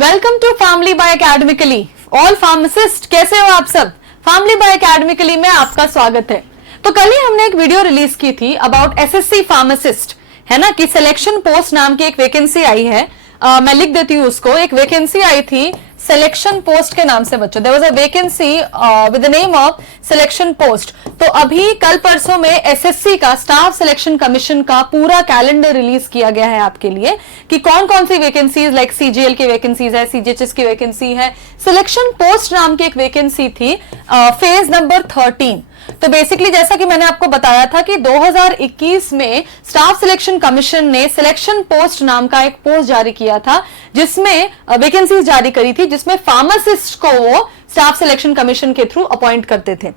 Welcome to family by academically. All pharmacist, कैसे हो आप सब? फैमिली बाय एकेडमिकली में आपका स्वागत है। तो कल ही हमने एक वीडियो रिलीज की थी अबाउट एसएससी फार्मासिस्ट, है ना, कि सिलेक्शन पोस्ट नाम की एक वैकेंसी आई है। मैं लिख देती हूँ उसको। एक वैकेंसी आई थी सिलेक्शन पोस्ट के नाम से बच्चों। There was a vacancy with the name of selection post. तो अभी कल परसों में एसएससी का स्टाफ सिलेक्शन कमीशन का पूरा कैलेंडर रिलीज किया गया है आपके लिए कि कौन कौन सी वैकेंसीज, लाइक सीजीएल की वैकेंसीज है, सीजीएचएस की वैकेंसी है। सिलेक्शन पोस्ट नाम की एक वैकेंसी थी, फेज नंबर 13। तो बेसिकली जैसा कि मैंने आपको बताया था कि 2021 में स्टाफ सिलेक्शन कमीशन ने सिलेक्शन पोस्ट नाम का एक पोस्ट जारी किया था, जिसमें वैकेंसीज जारी करी थी, जिसमें फार्मासिस्ट को वो स्टाफ सिलेक्शन कमीशन के थ्रू अपॉइंट करते थे,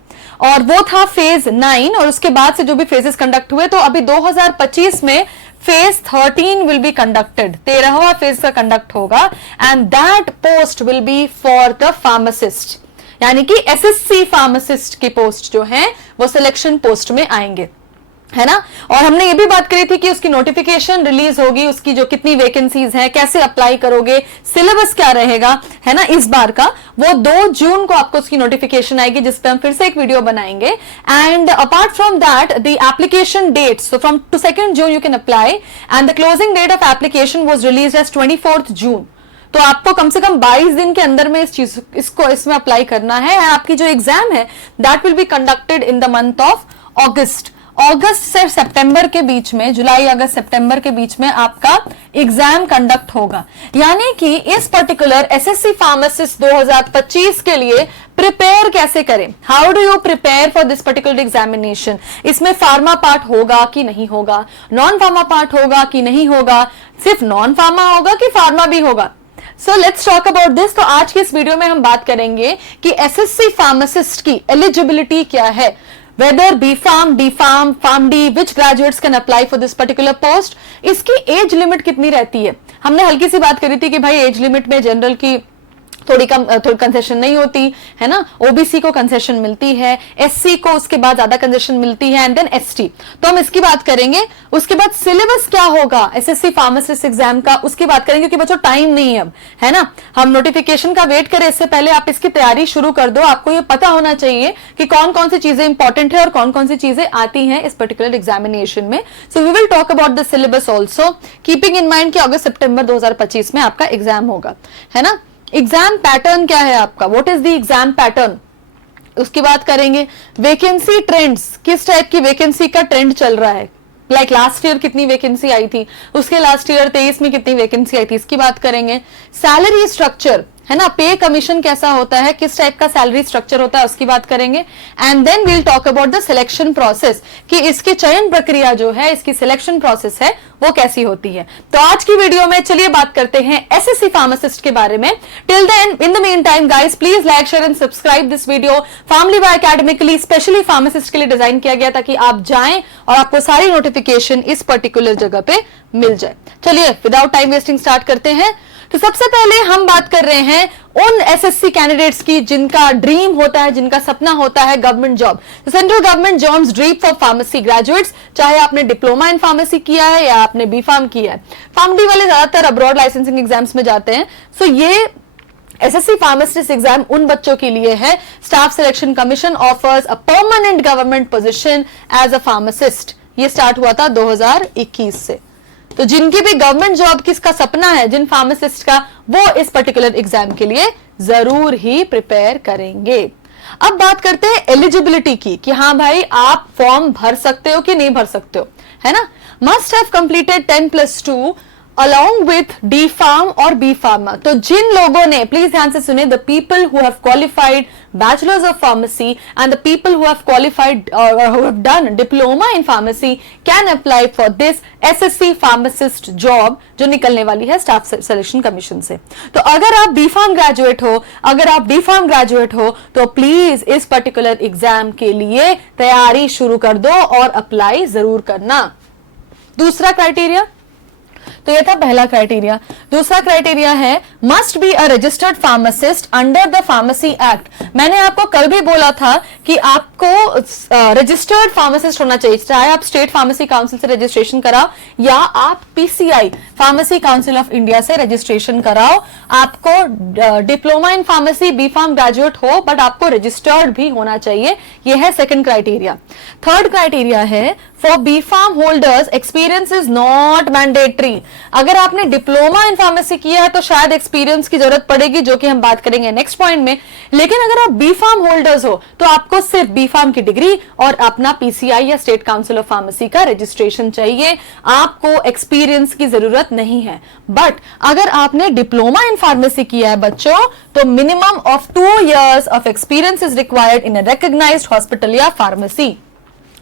और वो था फेज 9। और उसके बाद से जो भी फेजेस कंडक्ट हुए, तो अभी 2025 में फेज 13 विल बी कंडक्टेड, 13वां फेज का कंडक्ट होगा, and that post will be for the pharmacist, यानी कि एसएससी फार्मासिस्ट की पोस्ट जो है वो सिलेक्शन पोस्ट में आएंगे, है ना। और हमने ये भी बात करी थी कि उसकी नोटिफिकेशन रिलीज होगी, उसकी जो कितनी वैकेंसीज हैं, कैसे अप्लाई करोगे, सिलेबस क्या रहेगा, है ना, इस बार का। वो 2 जून को आपको उसकी नोटिफिकेशन आएगी, जिस पे हम फिर से एक वीडियो बनाएंगे। And apart from that the application dates, so from to 2 जून you can apply, and the closing date of application was released as 24 June. तो आपको कम से कम 22 दिन के अंदर में इसमें अप्लाई करना है। आपकी जो एग्जाम है that will be conducted in the month of अगस्त से सितंबर के बीच में, जुलाई अगस्त सितंबर के बीच में आपका एग्जाम कंडक्ट होगा। यानी कि इस पर्टिकुलर एसएससी फार्मासिस्ट 2025 के लिए प्रिपेयर कैसे करें, how do you prepare for this particular examination. इसमें फार्मा पार्ट होगा कि नहीं होगा, नॉन फार्मा पार्ट होगा कि नहीं होगा, सिर्फ नॉन फार्मा होगा कि फार्मा भी होगा। So let's talk about this. तो आज की इस वीडियो में हम बात करेंगे कि एसएससी फार्मासिस्ट की एलिजिबिलिटी क्या है, whether B pharm, D pharm, pharm D, which graduates can apply for this particular post. इसकी एज लिमिट कितनी रहती है, हमने हल्की सी बात करी थी कि भाई एज लिमिट में जनरल की थोड़ी कंसेशन नहीं होती है ना, ओबीसी को कंसेशन मिलती है, एससी को उसके बाद ज्यादा कंसेशन मिलती है, एंड देन एसटी। तो हम इसकी बात करेंगे। उसके बाद सिलेबस क्या होगा एसएससी फार्मासिस्ट एग्जाम का, उसकी बात करेंगे, क्योंकि बच्चों टाइम नहीं है अब, है ना। हम नोटिफिकेशन का वेट करें, इससे पहले आप इसकी तैयारी शुरू कर दो। आपको ये पता होना चाहिए कि कौन कौन सी चीजें इंपॉर्टेंट है और कौन कौन सी चीजें आती हैं इस पर्टिकुलर एग्जामिनेशन में। So we will talk about the syllabus also, keeping in mind कि अगस्त सितंबर 2025 में आपका एग्जाम होगा, है ना। एग्जाम पैटर्न क्या है आपका, what is the exam pattern, उसकी बात करेंगे। वैकेंसी ट्रेंड्स, किस टाइप की वैकेंसी का ट्रेंड चल रहा है, लाइक लास्ट ईयर कितनी वैकेंसी आई थी, उसके लास्ट ईयर 23 में कितनी वैकेंसी आई थी, इसकी बात करेंगे। सैलरी स्ट्रक्चर, है ना, पे कमीशन कैसा होता है, किस टाइप का सैलरी स्ट्रक्चर होता है, उसकी बात करेंगे। And then we'll talk about the selection process, कि इसकी चयन प्रक्रिया जो है, इसकी सिलेक्शन प्रोसेस है, वो कैसी होती है। तो आज की वीडियो में चलिए बात करते हैं एसएससी फार्मासिस्ट के बारे में। Till then, in the mean time guys, please like, share and subscribe this video. Family by academically specially pharmacist के लिए डिजाइन किया गया ताकि आप जाएं और आपको सारी नोटिफिकेशन इस पर्टिकुलर जगह पे मिल जाए। चलिए विदाउट टाइम वेस्टिंग स्टार्ट करते हैं। तो सबसे पहले हम बात कर रहे हैं उन एसएससी कैंडिडेट्स की जिनका ड्रीम होता है, जिनका सपना होता है government job. Central government jobs dream for pharmacy graduates, चाहे आपने डिप्लोमा इन फार्मेसी किया है या आपने बी फार्म किया है। फार्म डी वाले ज्यादातर अब्रॉड लाइसेंसिंग एग्जाम्स में जाते हैं। सो ये एसएससी फार्मासिस्ट एग्जाम उन बच्चों के लिए है। Staff selection commission offers a permanent government position as a pharmacist. ये स्टार्ट हुआ था 2021 से। तो जिनकी भी गवर्नमेंट जॉब किसका सपना है, जिन फार्मासिस्ट का, वो इस पर्टिकुलर एग्जाम के लिए जरूर ही प्रिपेयर करेंगे। अब बात करते हैं एलिजिबिलिटी की, कि हाँ भाई आप फॉर्म भर सकते हो कि नहीं भर सकते हो, है ना। Must have completed 10+2 along with D Farm और B Pharma। तो जिन लोगों ने, प्लीज ध्यान से सुने, the people who have qualified bachelors of pharmacy and the people who have qualified who have done diploma in pharmacy can apply for this SSC pharmacist job जो निकलने वाली है स्टाफ सिलेक्शन कमीशन से। तो अगर आप B Farm ग्रेजुएट हो, अगर आप D Farm ग्रेजुएट हो, तो प्लीज इस पर्टिकुलर एग्जाम के लिए तैयारी शुरू कर दो और अप्लाई जरूर करना। दूसरा क्राइटेरिया, तो ये था पहला क्राइटेरिया। दूसरा क्राइटेरिया है must be a registered pharmacist under the pharmacy act. मैंने आपको कल भी बोला था कि आपको रजिस्टर्ड फार्मासिस्ट होना चाहिए, चाहे आप स्टेट फार्मेसी काउंसिल से रजिस्ट्रेशन कराओ या आप PCI pharmacy council of India से रजिस्ट्रेशन कराओ। आपको diploma in pharmacy B pharm graduate हो बट आपको रजिस्टर्ड भी होना चाहिए। यह है सेकंड क्राइटेरिया। थर्ड क्राइटेरिया है for B pharm holders experience is not mandatory. अगर आपने डिप्लोमा इन फार्मेसी किया है तो शायद एक्सपीरियंस की जरूरत पड़ेगी, जो कि हम बात करेंगे नेक्स्ट पॉइंट में। लेकिन अगर आप बी फार्म होल्डर्स हो तो आपको सिर्फ बी फार्म की डिग्री और अपना पीसीआई या स्टेट काउंसिल ऑफ फार्मेसी का रजिस्ट्रेशन चाहिए, आपको एक्सपीरियंस की जरूरत नहीं है। बट अगर आपने डिप्लोमा इन फार्मेसी किया है बच्चों, तो minimum of 2 years of experience is required in a recognised hospital या फार्मेसी।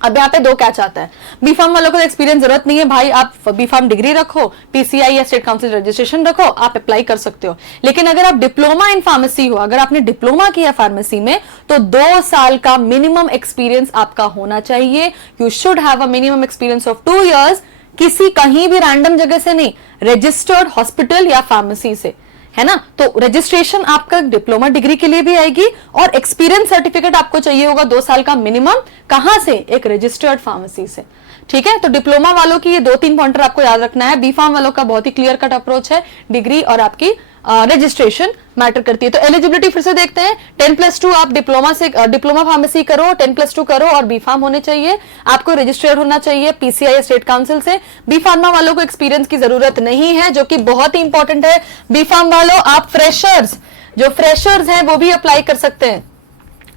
अब यहाँ पे दो क्या चाहता है, बी फार्म वालों को एक्सपीरियंस जरूरत नहीं है भाई, आप बी फार्म डिग्री रखो, पीसीआई या स्टेट काउंसिल रजिस्ट्रेशन रखो, आप अप्लाई कर सकते हो। लेकिन अगर आप डिप्लोमा इन फार्मेसी हो, अगर आपने डिप्लोमा किया फार्मेसी में, तो 2 साल का मिनिमम एक्सपीरियंस आपका होना चाहिए। You should have a minimum experience of 2 years, किसी कहीं भी रैंडम जगह से नहीं, रजिस्टर्ड हॉस्पिटल या फार्मेसी से, है ना। तो रजिस्ट्रेशन आपका डिप्लोमा डिग्री के लिए भी आएगी और एक्सपीरियंस सर्टिफिकेट आपको चाहिए होगा 2 साल का मिनिमम। कहां से? एक रजिस्टर्ड फार्मेसी से। ठीक है, तो डिप्लोमा वालों की ये 2-3 पॉइंटर आपको याद रखना है। बी फार्म वालों का बहुत ही क्लियर कट अप्रोच है, डिग्री और आपकी रजिस्ट्रेशन मैटर करती है। तो एलिजिबिलिटी फिर से देखते हैं, 10+2 आप डिप्लोमा फार्मेसी करो, 10+2 करो और बी फार्म होने चाहिए। आपको रजिस्टर्ड होना चाहिए पीसीआई स्टेट काउंसिल से। बी फार्मा वालों को एक्सपीरियंस की जरूरत नहीं है, जो कि बहुत ही इंपॉर्टेंट है। बी फार्म वालों, आप फ्रेशर्स, जो फ्रेशर्स हैं वो भी अप्लाई कर सकते हैं।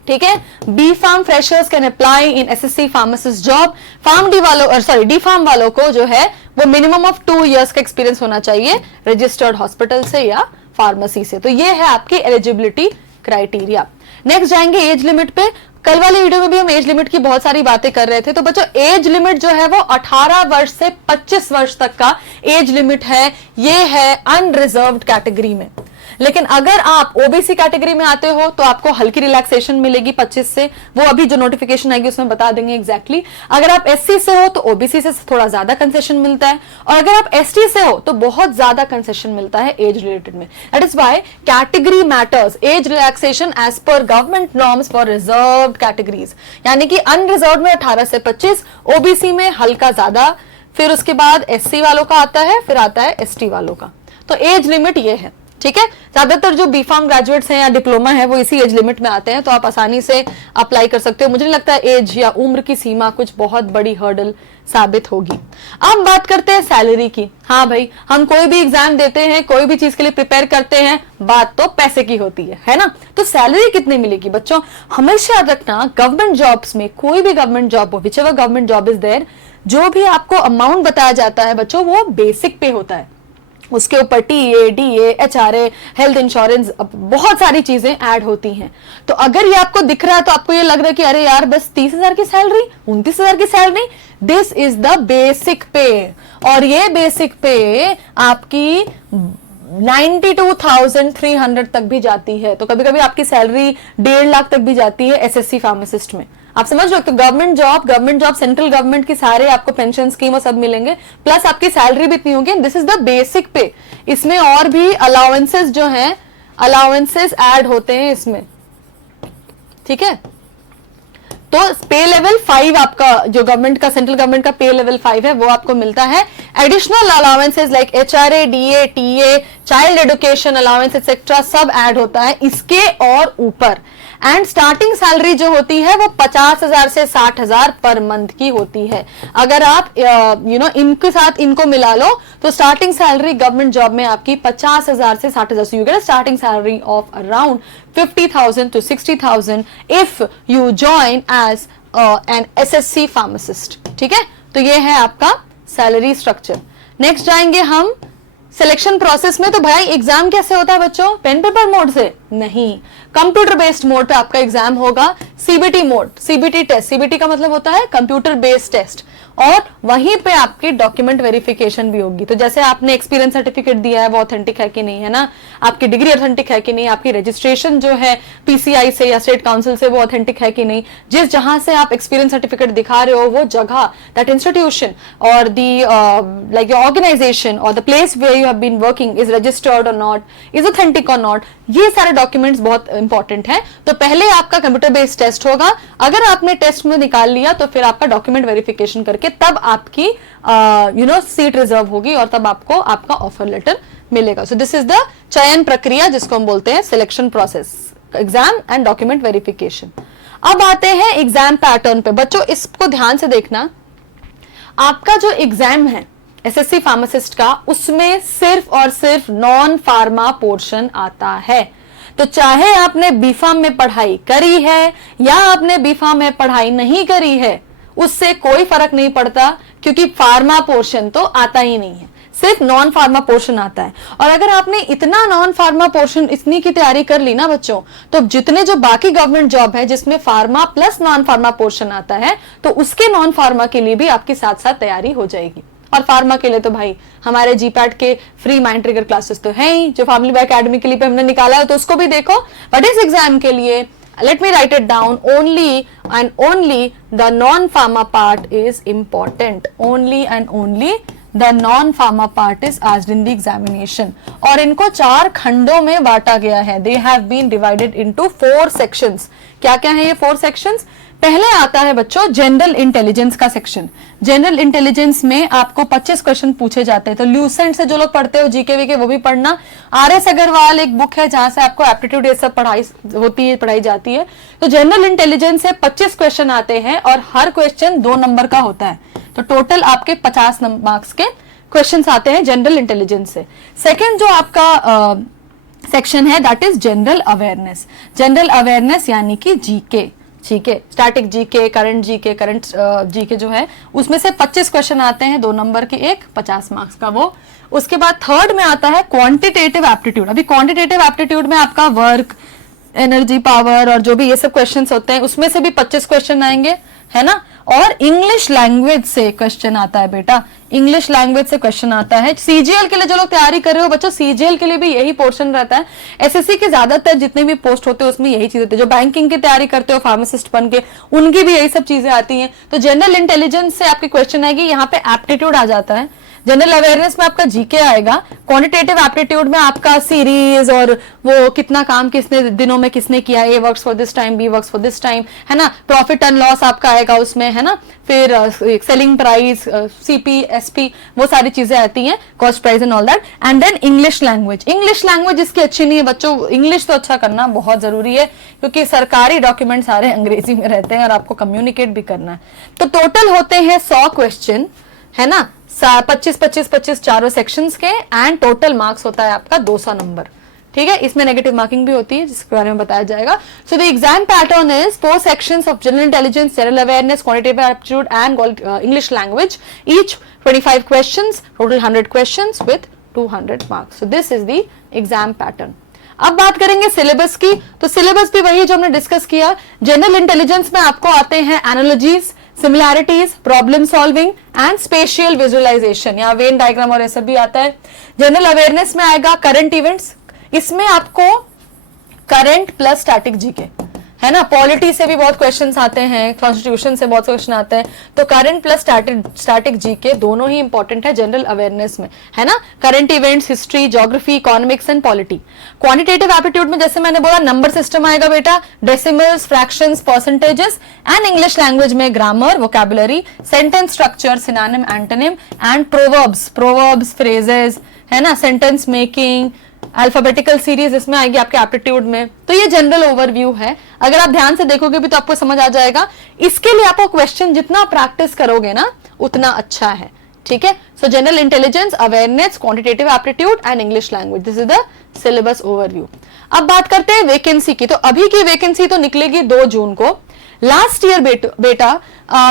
ठीक है, B pharm freshers can apply in SSC pharmacist job. Pharm D वालों डी फार्म वालों को जो है वो मिनिमम ऑफ 2 years का एक्सपीरियंस होना चाहिए रजिस्टर्ड हॉस्पिटल से या फार्मेसी से। तो ये है आपकी एलिजिबिलिटी क्राइटेरिया। नेक्स्ट जाएंगे एज लिमिट पे। कल वाले वीडियो में भी हम एज लिमिट की बहुत सारी बातें कर रहे थे। तो बच्चों, एज लिमिट जो है वो 18 वर्ष से 25 वर्ष तक का एज लिमिट है। ये है अनरिजर्व्ड कैटेगरी में। लेकिन अगर आप ओबीसी कैटेगरी में आते हो तो आपको हल्की रिलैक्सेशन मिलेगी 25 से, वो अभी जो नोटिफिकेशन आएगी उसमें बता देंगे एग्जैक्टली। अगर आप एससी से हो तो ओबीसी से थोड़ा ज्यादा कंसेशन मिलता है, और अगर आप एसटी से हो तो बहुत ज्यादा कंसेशन मिलता है एज रिलेटेड में। That is why category matters. Age relaxation age पर government norms for reserved categories, यानी कि अनरिजर्व्ड में 18 से 25, ओबीसी में हल्का ज्यादा, फिर उसके बाद एससी वालों का आता है, फिर आता है एसटी वालों का। तो एज लिमिट ये है। ठीक है, ज्यादातर जो बी फार्म ग्रेजुएट्स हैं या डिप्लोमा है वो इसी एज लिमिट में आते हैं, तो आप आसानी से अप्लाई कर सकते हो। मुझे नहीं लगता एज या उम्र की सीमा कुछ बहुत बड़ी हर्डल साबित होगी। अब बात करते हैं सैलरी की। हाँ भाई, हम कोई भी एग्जाम देते हैं, कोई भी चीज के लिए प्रिपेयर करते हैं, बात तो पैसे की होती है ना। तो सैलरी कितनी मिलेगी बच्चों? हमेशा याद रखना, गवर्नमेंट जॉब्स में, कोई भी गवर्नमेंट जॉब हो, whichever government job is there, जो भी आपको अमाउंट बताया जाता है बच्चों, वो बेसिक पे होता है। उसके ऊपर TA, DA, HRA, health insurance, बहुत सारी चीजें ऐड होती हैं। तो अगर ये आपको दिख रहा है तो आपको ये लग रहा है कि अरे यार बस 30,000 की सैलरी, 29,000 की salary, this is the basic पे। और ये बेसिक पे आपकी 92,300 तक भी जाती है। तो कभी कभी आपकी सैलरी 1.5 लाख तक भी जाती है एसएससी फार्मासिस्ट में। आप समझ रहे हो? तो गवर्नमेंट जॉब सेंट्रल गवर्नमेंट की सारे आपको पेंशन स्कीम और सब मिलेंगे, प्लस आपकी सैलरी भी इतनी होगी। दिस इज द बेसिक पे। इसमें और भी अलाउंसेस जो हैं, अलाउंसेस ऐड होते हैं इसमें। ठीक है, तो पे लेवल 5 आपका, जो गवर्नमेंट का, सेंट्रल गवर्नमेंट का पे लेवल 5 है, वो आपको मिलता है। Additional allowances like HRA, DA, TA, child education allowance etcetera सब ऐड होता है इसके और ऊपर। एंड स्टार्टिंग सैलरी जो होती है वो 50,000 से 60,000 पर मंथ की होती है। अगर आप इनके साथ इनको मिला लो तो स्टार्टिंग सैलरी गवर्नमेंट जॉब में आपकी 50,000 से 60,000। So you get a starting salary of around 50,000 to 60,000 if you join as an SSC pharmacist. ठीक है, तो ये है आपका सैलरी स्ट्रक्चर। नेक्स्ट जाएंगे हम सिलेक्शन प्रोसेस में। तो भाई एग्जाम कैसे होता है बच्चों? पेन पेपर मोड से नहीं, कंप्यूटर बेस्ड मोड पे आपका एग्जाम होगा। CBT mode, CBT test, CBT का मतलब होता है कंप्यूटर बेस्ड टेस्ट, और वहीं पे आपकी डॉक्यूमेंट वेरिफिकेशन भी होगी। तो जैसे आपने एक्सपीरियंस सर्टिफिकेट दिया है वो ऑथेंटिक है कि नहीं, है ना, आपकी डिग्री ऑथेंटिक है कि नहीं, आपकी रजिस्ट्रेशन जो है पीसीआई से या स्टेट काउंसिल से वो ऑथेंटिक है कि नहीं, जिस जहां से आप एक्सपीरियंस सर्टिफिकेट दिखा रहे हो वो जगह, दैट इंस्टीट्यूशन और दी लाइक योर ऑर्गेनाइजेशन और the place where you have been working is registered और नॉट, इज ऑथेंटिक और नॉट, ये सारे डॉक्यूमेंट्स बहुत इंपॉर्टेंट है। तो पहले आपका कंप्यूटर बेस्ड टेस्ट होगा, अगर आपने टेस्ट में निकाल लिया तो फिर आपका डॉक्यूमेंट वेरिफिकेशन करके तब आपकी सीट रिजर्व होगी और तब आपको आपका ऑफर लेटर मिलेगा। सो दिस इज द चयन प्रक्रिया जिसको हम बोलते हैं selection process, exam and document verification. अब आते हैं एग्जाम पैटर्न पे। बच्चों इसको ध्यान से देखना, आपका जो एग्जाम है एसएससी फार्मासिस्ट का, उसमें सिर्फ और सिर्फ नॉन फार्मा पोर्शन आता है। तो चाहे आपने बीफार्म में पढ़ाई करी है या आपने बीफार्म में पढ़ाई नहीं करी है, उससे कोई फर्क नहीं पड़ता, क्योंकि फार्मा पोर्शन तो आता ही नहीं है, सिर्फ नॉन फार्मा पोर्शन आता है। और अगर आपने इतना नॉन फार्मा पोर्शन, इतनी की तैयारी कर ली ना बच्चों, तो जितने जो बाकी गवर्नमेंट जॉब है जिसमें pharma plus non pharma portion आता है, तो उसके नॉन फार्मा के लिए भी आपकी साथ साथ तैयारी हो जाएगी। और फार्मा के लिए तो भाई हमारे जीपैट के फ्री माइंड ट्रिगर क्लासेस तो है ही, जो फैमिली बाय एकेडमी के लिए पे हमने निकाला है, तो उसको भी देखो। बट इस एग्जाम के लिए let me write it down, only and only the non-pharma part is important, only and only the non-pharma part is asked in the examination। और इनको 4 खंडों में बांटा गया है, they have been divided into 4 sections। क्या क्या है ये 4 sections? पहले आता है बच्चों जनरल इंटेलिजेंस का सेक्शन। जनरल इंटेलिजेंस में आपको 25 क्वेश्चन पूछे जाते हैं। तो ल्यूसेंट से जो लोग पढ़ते हो जीके वीके वो भी पढ़ना। आरएस अग्रवाल एक बुक है जहां से आपको एप्टीट्यूड ये सब पढ़ाई जाती है। तो जनरल इंटेलिजेंस से 25 क्वेश्चन आते हैं और हर क्वेश्चन 2 नंबर का होता है। तो टोटल आपके 50 मार्क्स के क्वेश्चन आते हैं जनरल इंटेलिजेंस से। सेकेंड जो आपका सेक्शन है that is general awareness. General awareness यानी कि जीके, ठीक है, स्टैटिक जीके, करंट जीके जो है उसमें से 25 क्वेश्चन आते हैं, 2 नंबर के, एक 50 मार्क्स का वो। उसके बाद थर्ड में आता है क्वांटिटेटिव एप्टीट्यूड। अभी क्वांटिटेटिव एप्टीट्यूड में आपका वर्क, एनर्जी, पावर और जो भी ये सब क्वेश्चंस होते हैं उसमें से भी 25 क्वेश्चन आएंगे, है ना। और इंग्लिश लैंग्वेज से क्वेश्चन आता है बेटा, इंग्लिश लैंग्वेज से क्वेश्चन आता है। सीजीएल के लिए जो लोग तैयारी कर रहे हो बच्चों, सीजीएल के लिए भी यही पोर्शन रहता है। एसएससी के ज्यादातर जितने भी पोस्ट होते हैं उसमें यही चीज होती है। जो बैंकिंग की तैयारी करते हो फार्मासिस्ट बन के, उनकी भी यही सब चीजें आती हैं। तो जनरल इंटेलिजेंस से आपकी क्वेश्चन आएगी, यहाँ पे एप्टीट्यूड आ जाता है। जनरल अवेयरनेस में आपका जीके आएगा। क्वांटिटेटिव एप्टीट्यूड में आपका सीरीज और वो कितना काम किसने दिनों में किसने किया, A works for this time, B works for this time, है ना। प्रॉफिट एंड लॉस आपका आएगा उसमें, है ना। फिर सेलिंग प्राइस, सीपी, एसपी, वो सारी चीजें आती हैं, cost price and all that. And then English language. English language इसकी अच्छी नहीं है बच्चों, इंग्लिश तो अच्छा करना बहुत जरूरी है क्योंकि सरकारी डॉक्यूमेंट सारे अंग्रेजी में रहते हैं और आपको कम्युनिकेट भी करना है। तो टोटल होते हैं 100 क्वेश्चन, है ना, 25 चारों सेक्शंस के, एंड टोटल मार्क्स होता है आपका 200 नंबर, ठीक है। इसमें नेगेटिव मार्किंग भी होती है जिसके बारे में बताया जाएगा। So the exam pattern is 4 sections of general intelligence, general awareness, quantitative aptitude and English language, each 25 questions, total 100 questions with 200 marks. So this is the exam pattern. अब बात करेंगे सिलेबस की। तो सिलेबस भी वही जो हमने डिस्कस किया। जनरल इंटेलिजेंस में आपको आते हैं analogies, similarities, problem solving and spatial visualisation, या वेन डायग्राम और ऐसा भी आता है। जनरल अवेयरनेस में आएगा करंट इवेंट्स, इसमें आपको करंट प्लस स्टैटिक जीके, है ना। पॉलिटी से भी बहुत क्वेश्चंस आते हैं, कॉन्स्टिट्यूशन से बहुत क्वेश्चन आते हैं। तो करंट प्लस स्टैटिक जीके दोनों ही इंपॉर्टेंट है जनरल अवेयरनेस में, है ना। Current events, history, geography, economics and polity. Quantitative aptitude में जैसे मैंने बोला नंबर सिस्टम आएगा बेटा, decimals, fractions, percentages, and English language में grammar, vocabulary, sentence structure, synonym, antonym and proverbs, phrases, है ना, सेंटेंस मेकिंग, अल्फाबेटिकल सीरीज इसमें आएगी आपके एप्टीट्यूड में। तो ये जनरल ओवरव्यू है, अगर आप ध्यान से देखोगे भी तो आपको समझ आ जाएगा। इसके लिए आपको क्वेश्चन जितना प्रैक्टिस करोगे ना उतना अच्छा है, ठीक है। सो general intelligence, awareness, quantitative aptitude and English language, this is the syllabus overview. अब बात करते हैं वैकेंसी की। तो अभी की वैकेंसी तो निकलेगी 2 जून को। लास्ट ईयर बेटा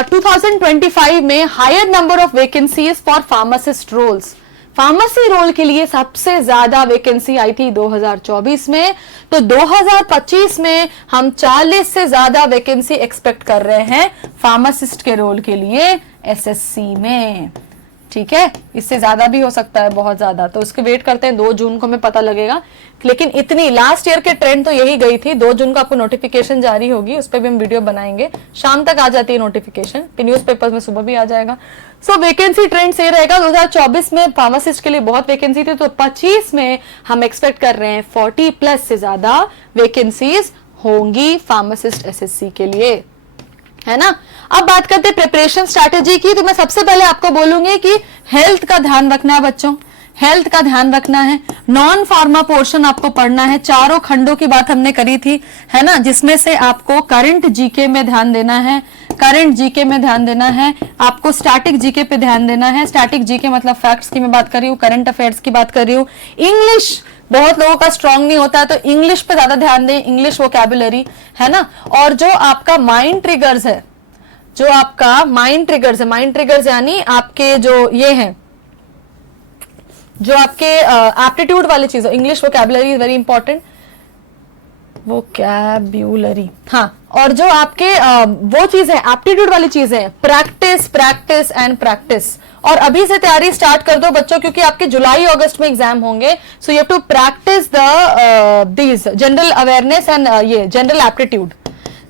2025 में higher number of vacancies for pharmacist roles, pharmacy role के लिए सबसे ज्यादा वैकेंसी आई थी 2024 में, तो 2025 में हम 40 से ज्यादा वैकेंसी एक्सपेक्ट कर रहे हैं फार्मासिस्ट के रोल के लिए एसएससी में। ठीक है, इससे ज्यादा भी हो सकता है, बहुत ज्यादा, तो उसके वेट करते हैं, 2 जून को हमें पता लगेगा। लेकिन इतनी लास्ट ईयर के ट्रेंड तो यही गई थी। 2 जून को आपको नोटिफिकेशन जारी होगी, उस पर भी हम वीडियो बनाएंगे, शाम तक आ जाती है नोटिफिकेशन, न्यूज पेपर्स में सुबह भी आ जाएगा। सो वैकेंसी ट्रेंड से रहेगा। 2024 में फार्मासिस्ट के लिए बहुत वैकेंसी थी, तो 25 में हम एक्सपेक्ट कर रहे हैं 40+ से ज्यादा वैकेंसीज होंगी फार्मासिस्ट एसएससी के लिए, है ना। अब बात करते हैं प्रिपरेशन स्ट्रैटेजी की। तो मैं सबसे पहले आपको बोलूंगी कि हेल्थ का ध्यान रखना है बच्चों, हेल्थ का ध्यान रखना है। नॉन फार्मा पोर्शन आपको पढ़ना है। 4 खंडों की बात हमने करी थी, है ना, जिसमें से आपको करंट जीके में ध्यान देना है, करंट जीके में ध्यान देना है, आपको स्टैटिक जीके पे ध्यान देना है। स्टैटिक जीके मतलब फैक्ट्स की मैं बात कर रही हूँ, करंट अफेयर्स की बात कर रही हूँ। इंग्लिश बहुत लोगों का स्ट्रांग नहीं होता है, तो इंग्लिश पे ज्यादा ध्यान दें, इंग्लिश वोकैबुलरी, है ना। और जो आपका माइंड ट्रिगर्स है, जो आपका माइंड ट्रिगर्स है, माइंड ट्रिगर्स यानी आपके जो ये हैं, जो आपके एप्टीट्यूड वाली चीज, English vocabulary is very important, vocabulary, हाँ। और जो आपके वो चीज है, एप्टीट्यूड वाली चीज है, प्रैक्टिस प्रैक्टिस एंड प्रैक्टिस। और अभी से तैयारी स्टार्ट कर दो बच्चों, क्योंकि आपके जुलाई अगस्त में एग्जाम होंगे। So you have to practise the these general awareness and ये जनरल एप्टीट्यूड,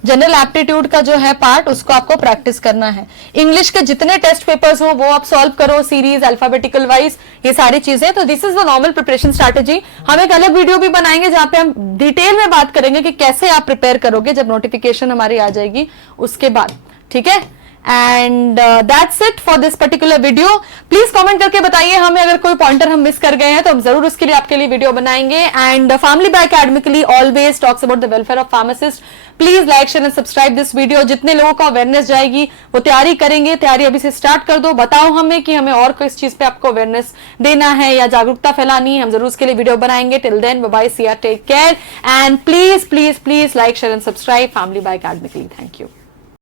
जनरल एप्टीट्यूड का जो है पार्ट, उसको आपको प्रैक्टिस करना है। इंग्लिश के जितने टेस्ट पेपर्स हो वो आप सॉल्व करो, सीरीज अल्फाबेटिकल वाइज, ये सारी चीजें। तो this is the normal preparation strategy. हम एक अलग वीडियो भी बनाएंगे जहां पे हम डिटेल में बात करेंगे कि कैसे आप प्रिपेयर करोगे जब नोटिफिकेशन हमारी आ जाएगी उसके बाद, ठीक है। And that's it for this particular video. Please comment करके बताइए हमें अगर कोई पॉइंटर हम मिस कर गए हैं, तो हम जरूर उसके लिए आपके लिए वीडियो बनाएंगे। And family by academically always talks about the welfare of pharmacist. Please like share and subscribe this video. जितने लोगों को अवेयरनेस जाएगी वो तैयारी करेंगे, तैयारी अभी से स्टार्ट कर दो। बताओ हमें कि हमें और किस चीज पे आपको अवेयरनेस देना है या जागरूकता फैलानी है, हम जरूर उसके लिए वीडियो बनाएंगे। Till then bye bye, see ya, take care and please please please like share and subscribe family by academically. Thank you.